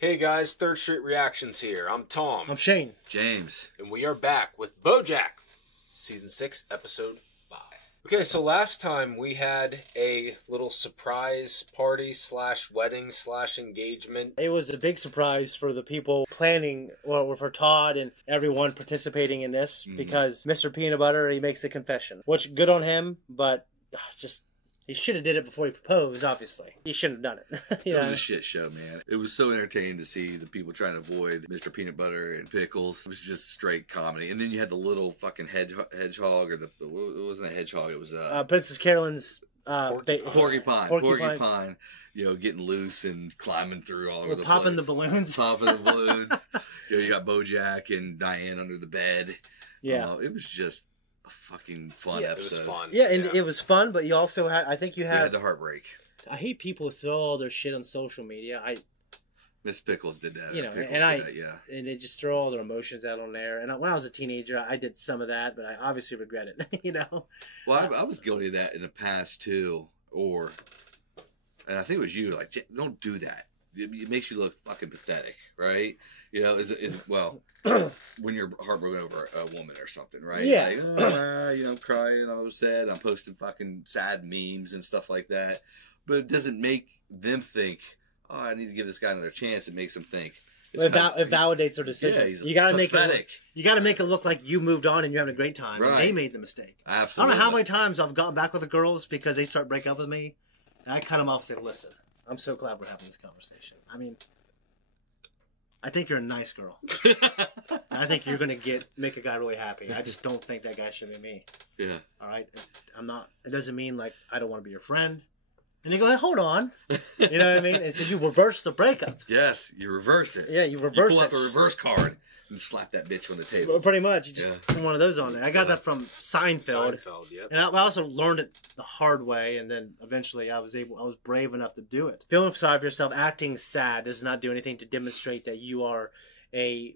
Hey guys, Third Street Reactions here. I'm Tom. I'm Shane. James. And we are back with BoJack, Season 6, Episode 5. Okay, so last time we had a little surprise party / wedding / engagement. It was a big surprise for the people planning, well, for Todd and everyone participating in this, because Mr. Peanut Butter, he makes a confession. Which, good on him, but just... he should have did it before he proposed, obviously. He shouldn't have done it. It was a shit show, man. It was so entertaining to see the people trying to avoid Mr. Peanut Butter and Pickles. It was just straight comedy. And then you had the little fucking hedgehog, or it wasn't a hedgehog, it was Princess Carolyn's porcupine, you know, getting loose and climbing through all over the popping place. the balloons. Popping the balloons. You know, you got BoJack and Diane under the bed. Yeah. It was just fucking fun episode. It was fun. Yeah, and it was fun, but you also had, I think you had the heartbreak. I hate people who throw all their shit on social media. Miss Pickles did that. You know, and they just throw all their emotions out on there. And when I was a teenager, I did some of that, but I obviously regret it. You know. Well, I was guilty of that in the past too, and I think it was you. Like, don't do that. It makes you look fucking pathetic, right? You know, well, when you're heartbroken over a woman or something, right? Yeah. Like, you know, I'm crying, I'm upset, I'm posting fucking sad memes and stuff like that. But it doesn't make them think, oh, I need to give this guy another chance. It makes them think. It validates their decision. Yeah, he's you gotta pathetic. you gotta make it look like you moved on and you're having a great time. Right. And they made the mistake. Absolutely. I don't know how many times I've gotten back with the girls because they start breaking up with me. And I cut them off and say, listen, I'm so glad we're having this conversation. I mean, I think you're a nice girl. I think you're going to make a guy really happy. I just don't think that guy should be me. Yeah. All right? I'm not, it doesn't mean like I don't want to be your friend. And they go, hey, hold on. You know what I mean? And so you reverse the breakup. Yes, you reverse it. Yeah, you reverse it. You pull out the reverse card and slap that bitch on the table. Well, pretty much. You just put one of those on there. I got that from Seinfeld. Yep. And I also learned it the hard way, and then eventually I was brave enough to do it. Feeling sorry for yourself, acting sad does not do anything to demonstrate that you are a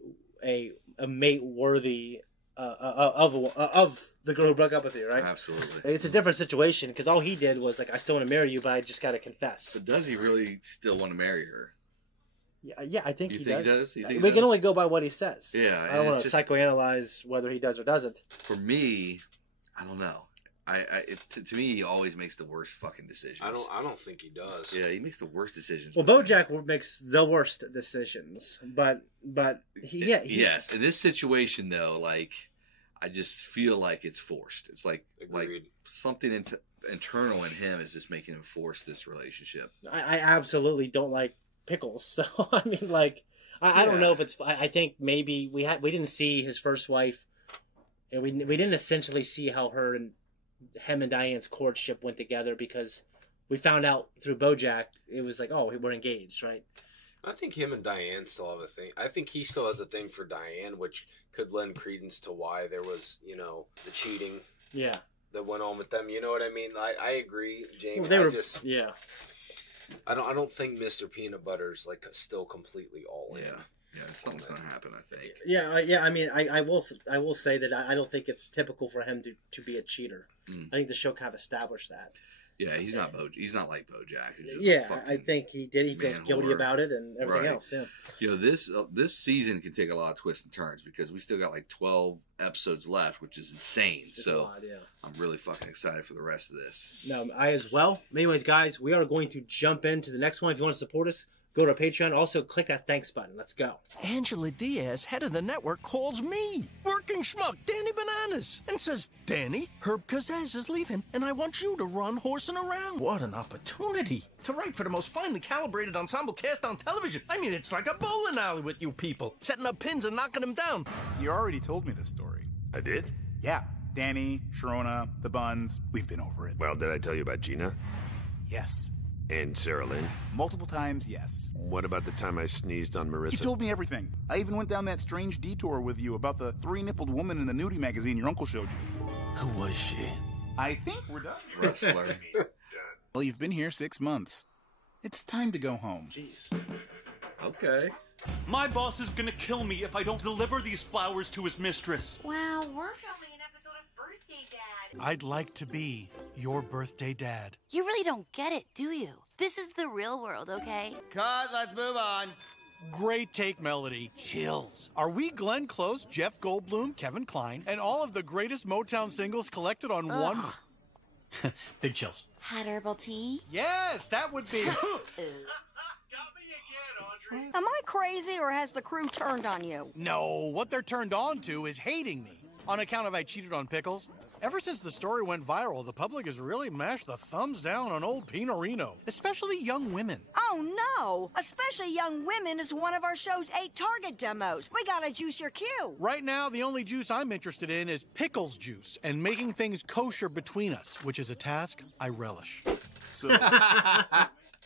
mate worthy of the girl who broke up with you, right? Absolutely. It's a different situation, because all he did was like, I still want to marry you, but I just got to confess. But does he really still want to marry her? Yeah, I think he does. We can only go by what he says. Yeah. I don't want to psychoanalyze whether he does or doesn't. For me, I don't know. To me, he always makes the worst fucking decisions. I don't think he does. Yeah, he makes the worst decisions. Well, BoJack makes the worst decisions, but yes. In this situation, though, like, I just feel like it's forced. It's like something internal in him is just making him force this relationship. I absolutely don't like Pickles, so I mean, like, I don't know if it's. I think maybe we didn't see his first wife, and we didn't essentially see how him and Diane's courtship went together, because we found out through BoJack it was like, oh, we're engaged, right? I think him and Diane still have a thing. I think he still has a thing for Diane, which could lend credence to why there was, you know, the cheating. Yeah. That went on with them. You know what I mean? I agree, Jamie. Yeah. I don't think Mr. Peanut Butter's like still completely all in. Yeah, something's gonna happen, I think. Yeah. I mean, I will say that I don't think it's typical for him to be a cheater. I think the show kind of established that. Yeah, he's not like BoJack. I think he did. He feels guilty about it and everything else. Yeah. You know, this season can take a lot of twists and turns, because we still got like 12 episodes left, which is insane. It's a lot, yeah. I'm really fucking excited for the rest of this. No, I as well. Anyways, guys, we are going to jump into the next one. If you want to support us, go to our Patreon. Also, click that thanks button. Let's go. Angela Diaz, head of the network, calls me, working schmuck, Danny Bananas, and says, Danny, Herb Kazaz is leaving, and I want you to run Horsing Around. What an opportunity to write for the most finely calibrated ensemble cast on television. I mean, it's like a bowling alley with you people, setting up pins and knocking them down. You already told me this story. I did? Yeah. Danny, Sharona, the Buns, we've been over it. Well, did I tell you about Gina? Yes. And Sarah Lynn? Multiple times, yes. What about the time I sneezed on Marissa? You told me everything. I even went down that strange detour with you about the three-nippled woman in the nudie magazine your uncle showed you. Who was she? I think we're done. Wrestler. Well, you've been here 6 months. It's time to go home. Jeez. Okay. My boss is gonna kill me if I don't deliver these flowers to his mistress. Wow, we're filming an episode of Birthday Dad. I'd like to be your birthday dad. You really don't get it, do you? This is the real world, okay? Cut, let's move on. Great take, Melody. Chills. Are we Glenn Close, Jeff Goldblum, Kevin Kline, and all of the greatest Motown singles collected on one? Big chills. Hot herbal tea? Yes, that would be. Am I crazy or has the crew turned on you? No, what they're turned on to is hating me on account of I cheated on Pickles. Ever since the story went viral, the public has really mashed the thumbs down on old Pinorino, especially young women. Oh, no. Especially Young Women is one of our show's 8 target demos. We gotta juice your queue. Right now, the only juice I'm interested in is pickles juice and making things kosher between us, which is a task I relish. So,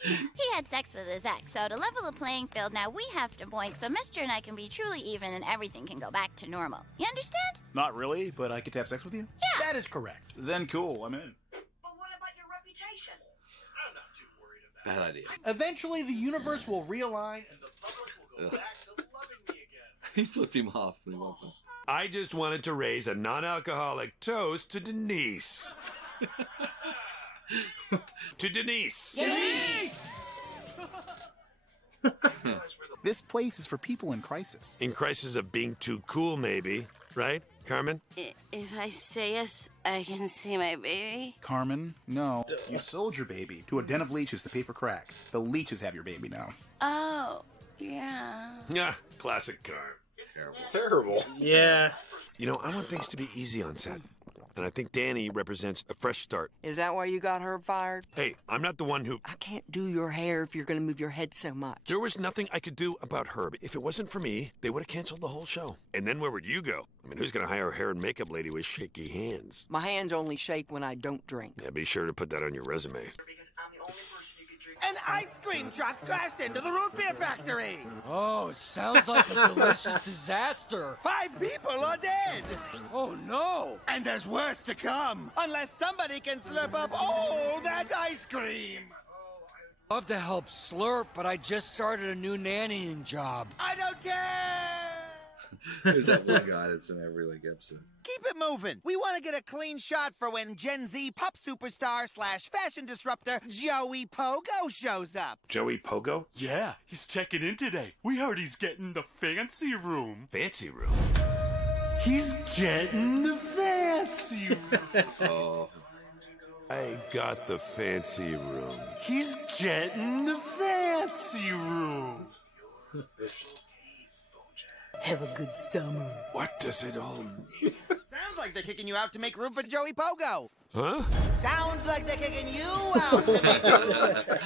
He had sex with his ex, so to level the playing field, now we have to boink so Mr. and I can be truly even and everything can go back to normal. You understand? not really, but I get to have sex with you? Yeah. That is correct. Then cool, I'm in. But what about your reputation? I'm not too worried about Bad idea. Eventually, the universe will realign and the public will go back to loving me again. He flipped him off when he walked in. I just wanted to raise a non-alcoholic toast to Denise. To Denise. Denise! This place is for people in crisis. In crisis of being too cool, maybe. Right, Carmen? If I say yes, I can see my baby. Carmen, no. You sold your baby to a den of leeches to pay for crack. The leeches have your baby now. Oh, yeah. Yeah, classic Carm. It's terrible. Yeah. You know, I want things to be easy on set. And I think Danny represents a fresh start. Is that why you got her fired? Hey, I'm not the one who... I can't do your hair if you're going to move your head so much. There was nothing I could do about Herb. If it wasn't for me, they would have canceled the whole show. And then where would you go? I mean, who's going to hire a hair and makeup lady with shaky hands? My hands only shake when I don't drink. Yeah, be sure to put that on your resume. Because I'm the only person you can drink. An ice cream truck crashed into the root beer factory. Oh, sounds like a delicious disaster. 5 people are dead. Oh, no. And there's worse to come, unless somebody can slurp up all that ice cream. Love to help slurp, but I just started a new nannying job. I don't care. There's that one guy that's in every episode. Keep it moving. We want to get a clean shot for when Gen Z pop superstar / fashion disruptor Joey Pogo shows up. Joey Pogo? Yeah, he's checking in today. We heard he's getting the fancy room. Fancy room? He's getting the fancy room. Oh. I got the fancy room. He's getting the fancy room. Have a good summer. What does it all mean? Sounds like they're kicking you out to make room for Joey Pogo. Huh? Sounds like they're kicking you out to make room.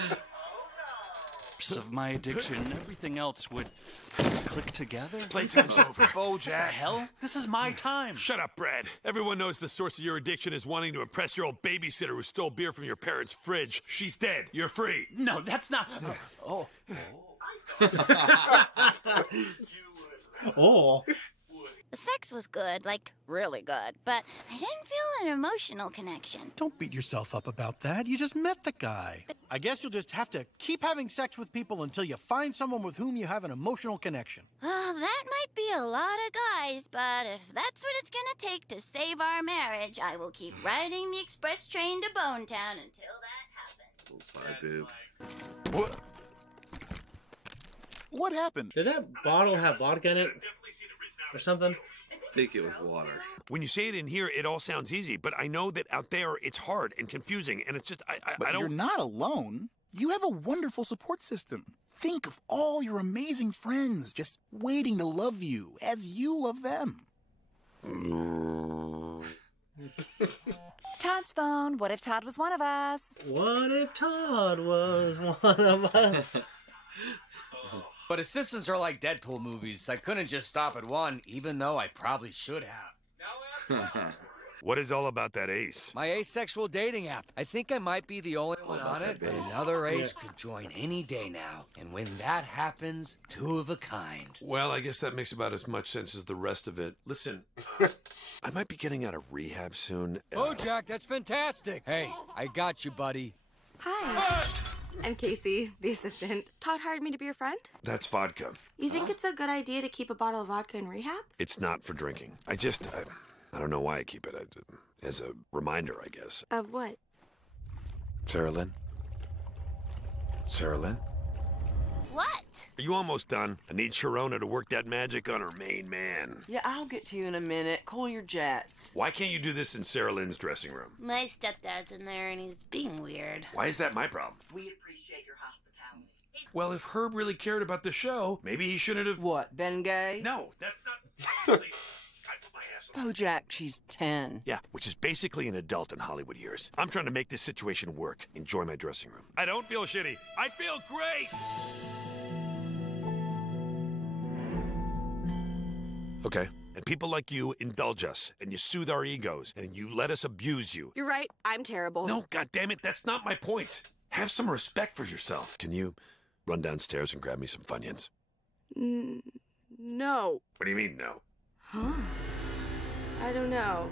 Of my addiction, everything else would just click together. Playtime's over. What the hell? This is my time. Shut up, Brad. Everyone knows the source of your addiction is wanting to impress your old babysitter who stole beer from your parents' fridge. She's dead. You're free. No, that's not. Oh. Oh. The sex was good, like really good, but I didn't feel an emotional connection. Don't beat yourself up about that. You just met the guy. I guess you'll just have to keep having sex with people until you find someone with whom you have an emotional connection. That might be a lot of guys, but if that's what it's gonna take to save our marriage, I will keep riding the express train to Bonetown until that happens. Little side boob. What? What happened? Did that bottle have vodka in it? Or something? I think it was water. When you say it in here, it all sounds easy, but I know that out there it's hard and confusing, and it's just, But I don't... you're not alone. You have a wonderful support system. Think of all your amazing friends just waiting to love you as you love them. Todd's phone. What if Todd was one of us? What if Todd was one of us? But assistants are like Deadpool movies. I couldn't just stop at one, even though I probably should have. What is all about that ace? My asexual dating app. I think I might be the only one on it, but another ace could join any day now. And when that happens, 2 of a kind. Well, I guess that makes about as much sense as the rest of it. Listen, I might be getting out of rehab soon. BoJack, that's fantastic. Hey, I got you, buddy. Hi. I'm Casey, the assistant. Todd hired me to be your friend? That's vodka. You think it's a good idea to keep a bottle of vodka in rehab? It's not for drinking. I don't know why I keep it. As a reminder, I guess. Of what? Sarah Lynn? Sarah Lynn? What? Are you almost done? I need Sharona to work that magic on her main man. Yeah, I'll get to you in a minute. Cool your jets. Why can't you do this in Sarah Lynn's dressing room? My stepdad's in there and he's being weird. Why is that my problem? We appreciate your hospitality. Well, if Herb really cared about the show, maybe he shouldn't have... What, Ben Gay? No, that's not... BoJack, she's 10. Yeah, which is basically an adult in Hollywood years. I'm trying to make this situation work. Enjoy my dressing room. I don't feel shitty. I feel great! Okay, and people like you indulge us, and you soothe our egos, and you let us abuse you. You're right. I'm terrible. No, goddammit, that's not my point. Have some respect for yourself. Can you run downstairs and grab me some Funyuns? No. What do you mean, no? Huh? I don't know.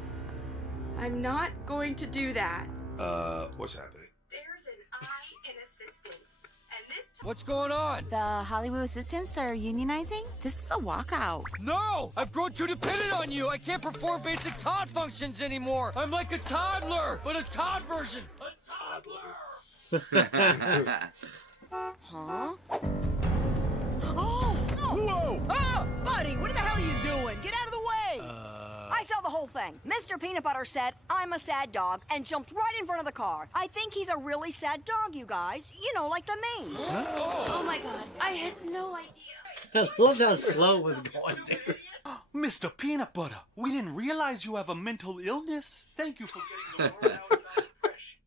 I'm not going to do that. What's happening? There's an I in assistance. And this What's going on? The Hollywood assistants are unionizing? This is a walkout. No! I've grown too dependent on you. I can't perform basic Todd functions anymore. I'm like a toddler, but a Todd version. A toddler. Huh? Oh! Whoa! Ah! Buddy, what the hell are you doing? Get out of the way! I saw the whole thing. Mr. Peanut Butter said, I'm a sad dog, and jumped right in front of the car. I think he's a really sad dog, you guys. You know, like the me. Oh my god. I had no idea. I love how slow it was going there. Mr. Peanut Butter, we didn't realize you have a mental illness. Thank you for getting the word out about fresh.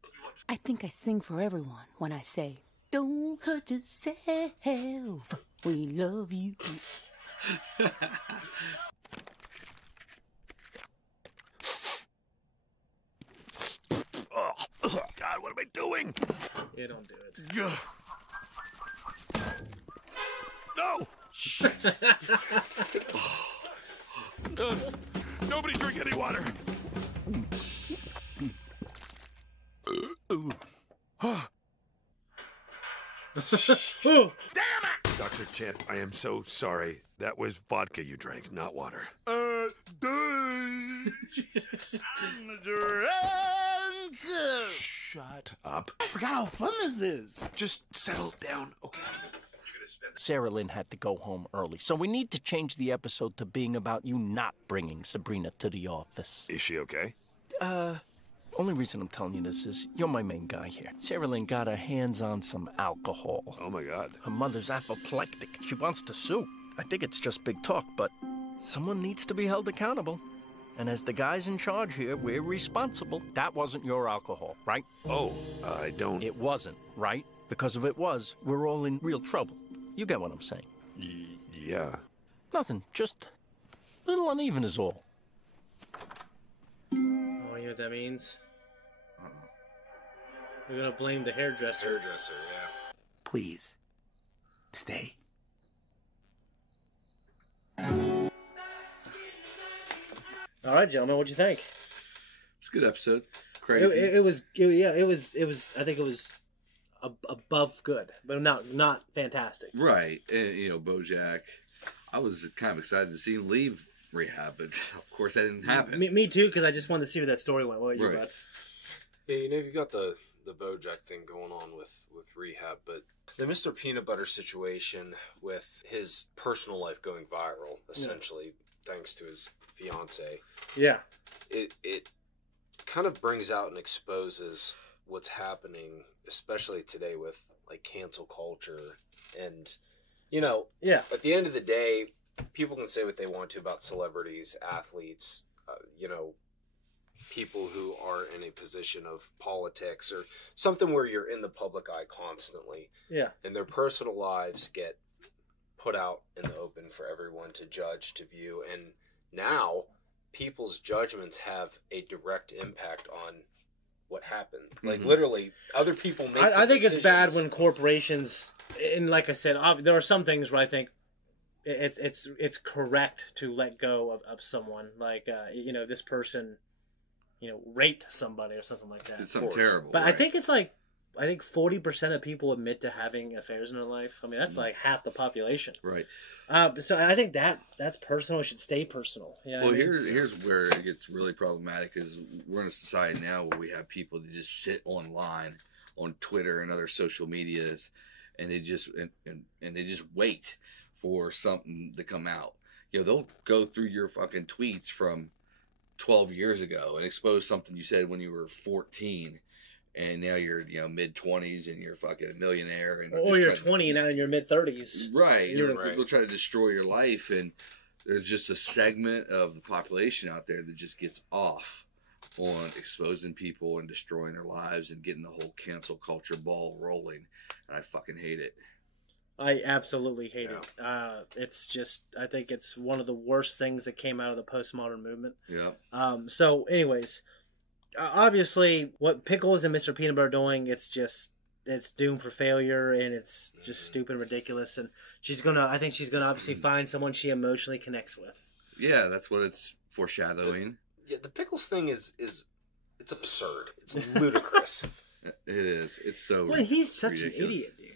I think I sing for everyone when I say, don't hurt yourself. We love you. Oh, God, what am I doing? Yeah, don't do it. No! Shit! Nobody drink any water! Damn it! Dr. Champ, I am so sorry. That was vodka you drank, not water. Jesus. Shut up. I forgot how fun this is. Just settle down, okay? Sarah Lynn had to go home early, so we need to change the episode to being about you not bringing Sabrina to the office. Is she okay? Only reason I'm telling you this is you're my main guy here. Sarah Lynn got her hands on some alcohol. Oh, my God. Her mother's apoplectic. She wants to sue. I think it's just big talk, but someone needs to be held accountable. And as the guys in charge here, we're responsible. That wasn't your alcohol, right? Oh, I don't... It wasn't, right? Because if it was, we're all in real trouble. You get what I'm saying? Yeah. Nothing, just a little uneven is all. Oh, you know what that means? We're gonna blame the hairdresser. Hairdresser, yeah. Please, stay. All right, gentlemen, what'd you think? It's a good episode. Crazy. It was. I think it was above good, but not fantastic. Right. And, you know, BoJack, I was kind of excited to see him leave rehab, but of course that didn't happen. Me too, because I just wanted to see where that story went. What about you, Right. Bud? Yeah, you know, you've got the BoJack thing going on with rehab, but the Mr. Peanut Butter situation with his personal life going viral, essentially, thanks to his fiance. Yeah. It kind of brings out and exposes what's happening, especially today with like cancel culture. And, you know, at the end of the day, people can say what they want to about celebrities, athletes, you know, people who are in a position of politics or something where you're in the public eye constantly. Yeah. And their personal lives get put out in the open for everyone to judge, to view. And now people's judgments have a direct impact on what happened. Like literally other people make I think decisions. it's bad when corporations, and like I said, there are some things where I think it's correct to let go of someone. Like, you know, this person, you know, raped somebody or something like that. Did something terrible. But I think it's like, I think 40% of people admit to having affairs in their life. I mean, that's like half the population. Right. So I think that's personal. It should stay personal. You know Well, what I mean? here's where it gets really problematic is we're in a society now where we have people that just sit online on Twitter and other social medias and they just and they just wait for something to come out. You know, they'll go through your fucking tweets from 12 years ago and expose something you said when you were 14, and now you're, you know, mid-20s and you're fucking a millionaire, and or you're 20 and now in your mid-30s, right? People try to destroy your life, and there's just a segment of the population out there that just gets off on exposing people and destroying their lives and getting the whole cancel culture ball rolling, and I fucking hate it. I absolutely hate it. It's just, I think it's one of the worst things that came out of the postmodern movement. Yeah. So anyways, obviously what Pickles and Mr. Peanut Butter are doing, it's doomed for failure, and it's just stupid and ridiculous. And I think she's gonna obviously find someone she emotionally connects with. Yeah, that's what it's foreshadowing. The Pickles thing is it's absurd. It's ludicrous. It is. It's so Well, he's such ridiculous. an idiot, dude.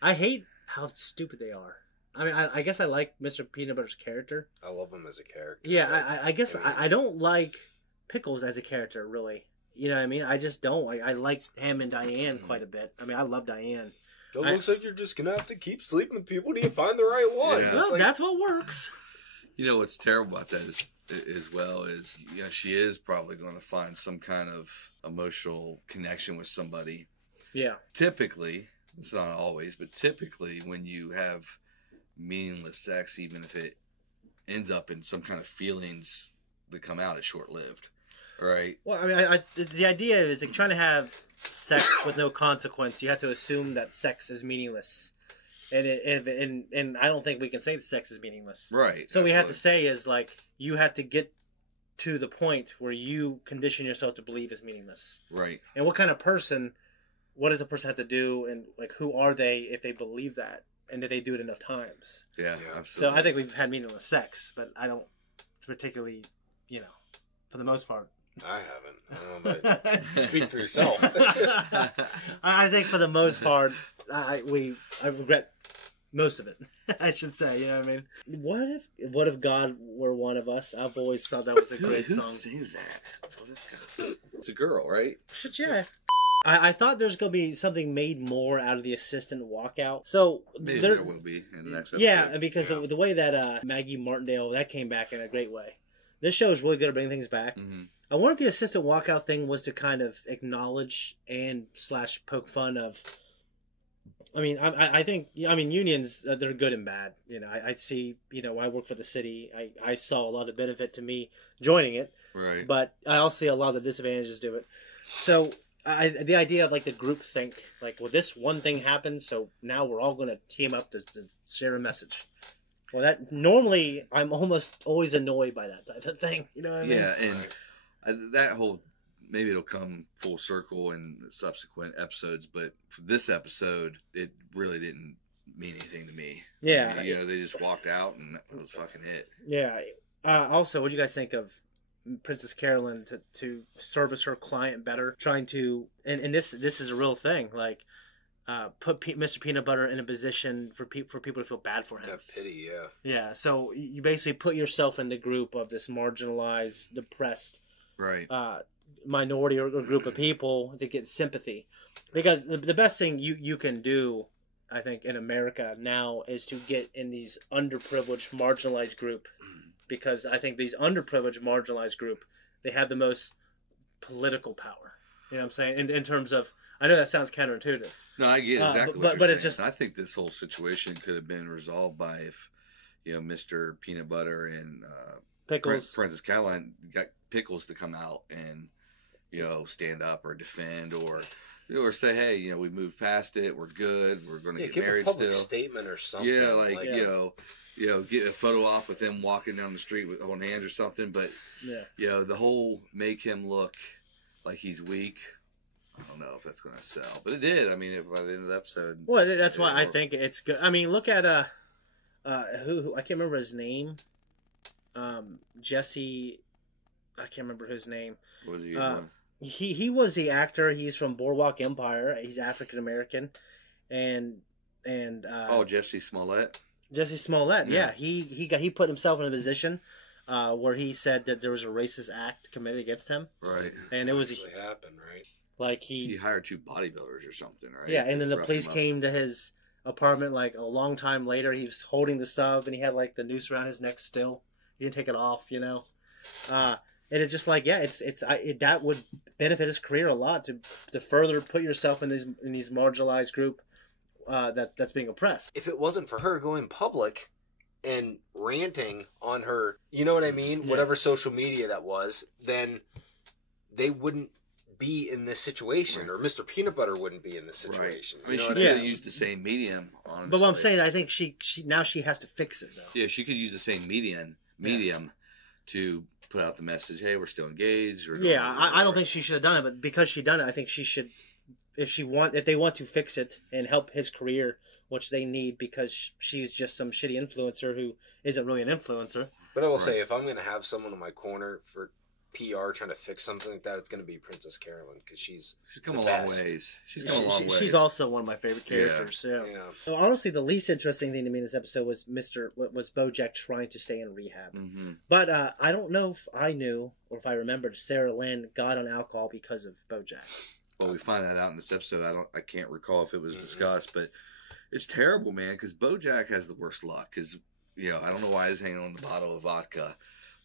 I hate how stupid they are. I mean, I guess I like Mr. Peanut Butter's character. I love him as a character. Yeah, I guess I don't like Pickles as a character, really. You know what I mean? I just don't. I like him and Diane quite a bit. I mean, I love Diane. It looks like you're just going to have to keep sleeping with people till you find the right one. Yeah. Well, that's what works. You know what's terrible about that is you know, she is probably going to find some kind of emotional connection with somebody. Yeah. Typically, it's not always, but typically when you have meaningless sex, even if it ends up in some kind of feelings that come out, it's short-lived. Right? Well, I mean, the idea is like trying to have sex with no consequence. You have to assume that sex is meaningless. And I don't think we can say that sex is meaningless. Right. So we have to say is like you have to get to the point where you condition yourself to believe it's meaningless. Right. And what kind of person, what does a person have to do, and like who are they if they believe that, and did they do it enough times? Yeah, absolutely. So I think we've had meaningless sex, but I don't particularly, you know, for the most part. I haven't. I don't know, but speak for yourself. I think for the most part, I regret most of it. I should say, you know what I mean? What if God were one of us? I've always thought that was a great Who song. sings that? It's a girl, right? But yeah. I thought there's going to be something made more out of the assistant walkout. So Maybe there will be in the next episode. Yeah, because of the way that Maggie Martindale, that came back in a great way. This show is really good at bringing things back. Mm-hmm. I wonder if the assistant walkout thing was to kind of acknowledge and / poke fun of. I mean, I think unions, they're good and bad. You know, I see. You know, I work for the city. I saw a lot of benefit to me joining it. Right. But I also see a lot of the disadvantages to it. So the idea of like the group think, like, well, this one thing happened, so now we're all going to team up to share a message. Well, that normally I'm almost always annoyed by that type of thing. You know what I mean? Yeah, and that whole, maybe it'll come full circle in subsequent episodes, but for this episode, it really didn't mean anything to me. Yeah. I mean, you know, they just walked out and that was fucking it. Yeah. Also, what do you guys think of Princess Carolyn to service her client better, trying to, and this is a real thing, like, put Mr. Peanut Butter in a position for people to feel bad for him. That pity, yeah. Yeah, so you basically put yourself in the group of this marginalized, depressed, right, minority or group of people to get sympathy. Because the best thing you can do, I think, in America now is to get in these underprivileged, marginalized group. Because I think these underprivileged, marginalized group, they have the most political power. You know what I'm saying? In terms of, I know that sounds counterintuitive. No, I get exactly what but you're saying. it's just, I think this whole situation could have been resolved by if, you know, Mr. Peanut Butter and Pickles, Princess Caroline got Pickles to come out and, you know, stand up or defend or say, hey, you know, we moved past it, we're good, we're going to get married a public still. Statement or something. Yeah, like you know, get a photo op with them walking down the street with holding hands or something. But you know, the whole make him look like he's weak. I don't know if that's going to sell, but it did. I mean, by the end of the episode. Well, that's why I think it's good. I mean, look at who I can't remember his name. Jesse, I can't remember his name. What was he? He was the actor. He's from Boardwalk Empire. He's African American, and Jesse Smollett. Jesse Smollett, yeah. He put himself in a position where he said that there was a racist act committed against him, right? And it was happened, right? Like he hired 2 bodybuilders or something, right? Yeah, and then the Rough police him up. came to his apartment like a long time later. He was holding the sub, and he had like the noose around his neck still. He didn't take it off, you know. And it's just like, yeah, that would benefit his career a lot to further put yourself in these marginalized group that's being oppressed. If it wasn't for her going public and ranting on her, you know what I mean, whatever social media that was, then they wouldn't be in this situation, or Mr. Peanut Butter wouldn't be in this situation. Right. I mean, You know she what could I have mean? used the same medium. Honestly. But what I'm saying, I think she now she has to fix it though. Yeah, she could use the same medium to put out the message. Hey, we're still engaged. I don't think she should have done it, but because she done it, I think she should. If they want to fix it and help his career, which they need, because she's just some shitty influencer who isn't really an influencer. But I will say, if I'm going to have someone in my corner for PR trying to fix something like that, it's going to be Princess Carolyn, because she's come a long ways. She's come a long ways. She's also one of my favorite characters. Yeah. So honestly, the least interesting thing to me in this episode was BoJack trying to stay in rehab. Mm-hmm. But I don't know if I knew or if I remembered Sarah Lynn got on alcohol because of BoJack. Well, we find that out in this episode. I can't recall if it was discussed, but it's terrible, man, because BoJack has the worst luck. Because I don't know why he's hanging on the bottle of vodka,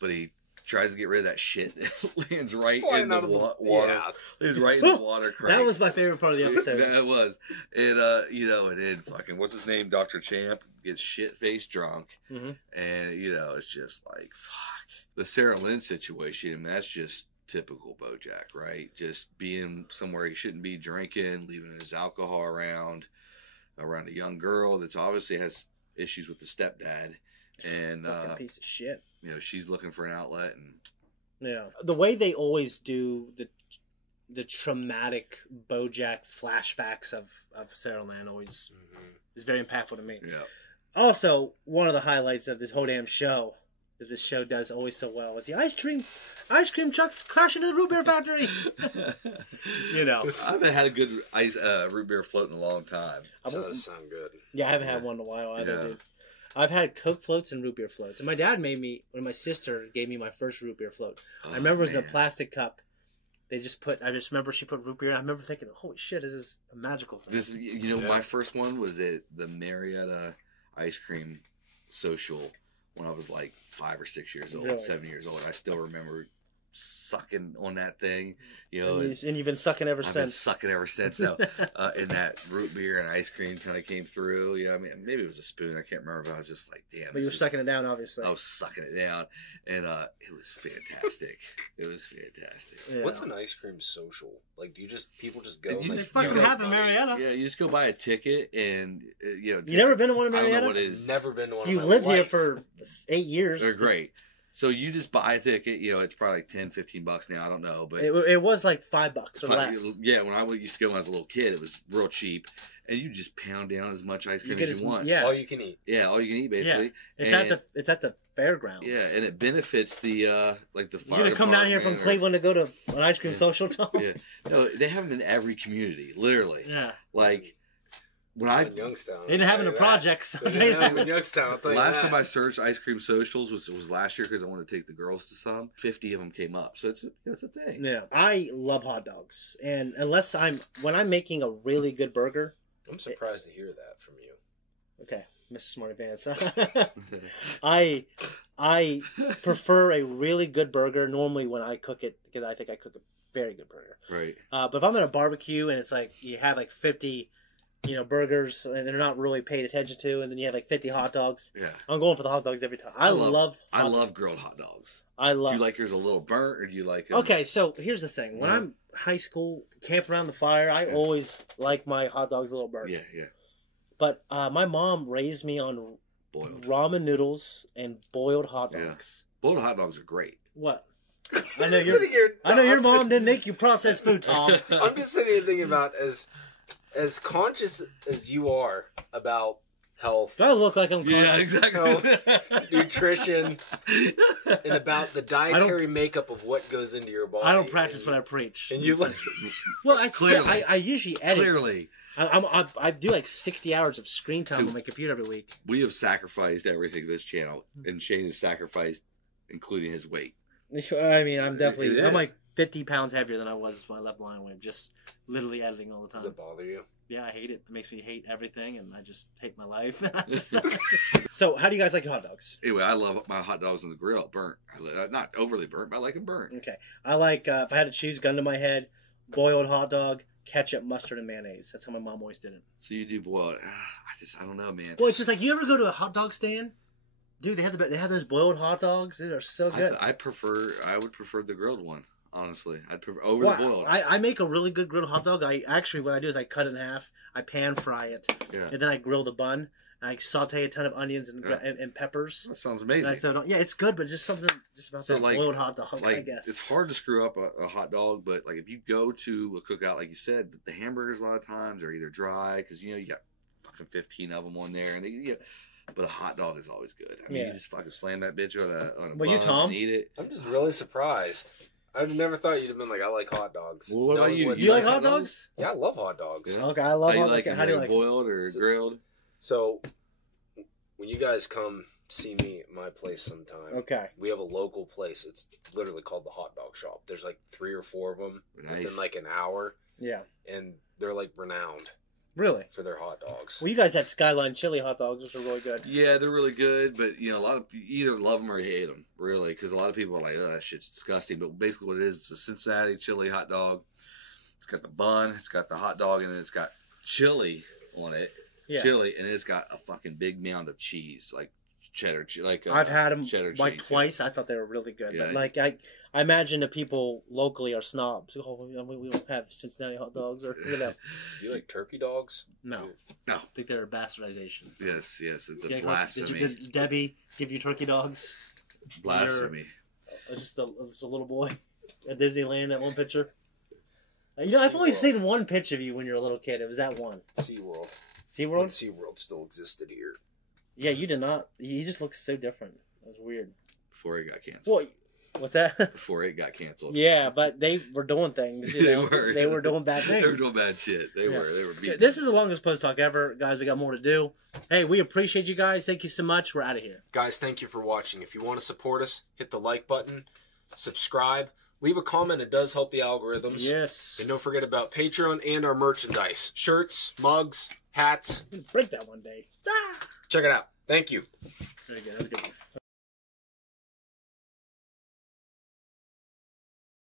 but he tries to get rid of that shit. It lands right in the water. Yeah. Lands right in the water crank. That was my favorite part of the episode. That was. And, and then fucking, what's his name? Dr. Champ gets shit-faced drunk. Mm-hmm. And, it's just like, fuck. The Sarah Lynn situation, I mean, that's just typical BoJack, right? Just being somewhere he shouldn't be, drinking, leaving his alcohol around a young girl that's obviously has issues with the stepdad. And fucking piece of shit. She's looking for an outlet, and the way they always do the traumatic BoJack flashbacks of Sarah Lynn always is very impactful to me. Yeah. Also, one of the highlights of this whole damn show that this show does always so well is the ice cream trucks crash into the root beer factory. I haven't had a good root beer float in a long time. That does sound good. Yeah, I haven't had one in a while either, dude. I've had Coke floats and root beer floats. And my dad my sister gave me my first root beer float. I remember it was in a plastic cup. I just remember she put root beer in. I remember thinking, holy shit, this is a magical thing. My first one was at the Marietta ice cream social when I was like 5 or 6 years old, Really? 7 years old. I still remember sucking on that thing, and you've been sucking ever since. I've been sucking ever since. So, and that root beer and ice cream kind of came through. I mean, maybe it was a spoon. I can't remember. But I was just like, damn. But you were sucking it down, obviously. I was sucking it down, and it was fantastic. It was fantastic. Yeah. What's an ice cream social? Like, people just go? They fucking have in Marietta. Yeah, you just go buy a ticket, and You never been to one in Marietta? I don't know what it is. Never been to one. You've lived here for 8 years. They're great. So you just buy a ticket, it's probably like $10-15 now, I don't know, but it was like $5 or less. Yeah, when I used to go when I was a little kid, it was real cheap, and you just pound down as much ice cream as you want. Yeah, all you can eat. Yeah, all you can eat basically. Yeah. It's at the fairgrounds. Yeah, and it benefits the like the. You're gonna come down here from Cleveland to go to an ice cream social, Tom? Yeah, no, they have it in every community, literally. Yeah, like. When I Youngstown, they didn't have it in the projects. I'll tell you that. In Youngstown, I'll tell you last time I searched ice cream socials was last year because I wanted to take the girls to some. 50 of them came up, so it's a thing. Yeah, I love hot dogs, and when I'm making a really good burger, I'm surprised to hear that from you. Okay, Mr. Smarty Pants. I prefer a really good burger normally when I cook it because I think I cook a very good burger. Right. But if I'm at a barbecue and it's like you have like 50. Burgers, and they're not really paid attention to, and then you have like 50 hot dogs. Yeah, I'm going for the hot dogs every time. I love grilled hot dogs. Do you like yours a little burnt, or do you like? Okay, so here's the thing: when I'm high school, camp around the fire, I always like my hot dogs a little burnt. Yeah. But my mom raised me on ramen noodles and boiled hot dogs. Yeah. Boiled hot dogs are great. What? I know your mom didn't make you processed food, Tom. I'm just sitting here thinking about as conscious as you are about health. Do I look like I'm conscious? Yeah, exactly. Health, nutrition, and about the dietary makeup of what goes into your body. I don't practice what I preach. And you well, I usually edit. Clearly. I do like 60 hours of screen time on my computer every week. We have sacrificed everything to this channel, and Shane has sacrificed, including his weight. I mean, I'm like 50 pounds heavier than I was when I left Lion Wave. Just literally editing all the time. Does it bother you? Yeah, I hate it. It makes me hate everything, and I just hate my life. So, how do you guys like your hot dogs? Anyway, I love my hot dogs on the grill, burnt. Not overly burnt, but I like them burnt. Okay. I like, if I had to choose, gun to my head, boiled hot dog, ketchup, mustard, and mayonnaise. That's how my mom always did it. So you do boiled. I don't know, man. Well, it's just like, you ever go to a hot dog stand? Dude, they have those boiled hot dogs. They are so good. I would prefer the grilled one. Honestly, I'd prefer over the boiled. I make a really good grilled hot dog. What I do is I cut it in half, I pan fry it, and then I grill the bun. And I saute a ton of onions and peppers. That sounds amazing. Yeah, it's good, but just something about that boiled hot dog. I guess it's hard to screw up a hot dog, but like if you go to a cookout, like you said, the hamburgers a lot of times are either dry because you got fucking 15 of them on there, and but a hot dog is always good. I mean, you just fucking slam that bitch on a bun and eat it. I'm just really surprised. I've never thought you'd have been like, I like hot dogs. Well, what about you? You like hot dogs? Yeah, I love hot dogs. Yeah. Okay, I love hot dogs. How do you like boiled or grilled? So, when you guys come see me at my place sometime, we have a local place. It's literally called the Hot Dog Shop. There's like 3 or 4 of them within like an hour. Yeah. And they're like renowned. Really? For their hot dogs. Well, you guys had Skyline chili hot dogs, which are really good. Yeah, they're really good, but a lot of you either love them or you hate them, really, because a lot of people are like, "Oh, that shit's disgusting." But basically, what it is, it's a Cincinnati chili hot dog. It's got the bun, it's got the hot dog, and then it's got chili on it. Yeah. Chili, and it's got a fucking big mound of cheese, like cheddar, I've had them cheese, twice. I thought they were really good, but I imagine the people locally are snobs. Oh, we don't have Cincinnati hot dogs, or You like turkey dogs? No. I think they're a bastardization. Yes, it's a blasphemy. Did Debbie give you turkey dogs? Blasphemy. Just a little boy at Disneyland. That one picture. I've only seen one picture of you when you were a little kid. It was that one. SeaWorld. SeaWorld? When SeaWorld still existed here. Yeah, you did not. You just looked so different. It was weird. Before it got canceled. Well, what's that? Before it got canceled. Yeah, but they were doing things. They were doing bad things. They were doing bad shit. They were beating. This is the longest post talk ever, guys. We got more to do. Hey, we appreciate you guys. Thank you so much. We're out of here, guys. Thank you for watching. If you want to support us, hit the like button, subscribe, leave a comment. It does help the algorithms. Yes. And don't forget about Patreon and our merchandise: shirts, mugs, hats. Break that one day. Check it out. Thank you. Very good. That's a good one.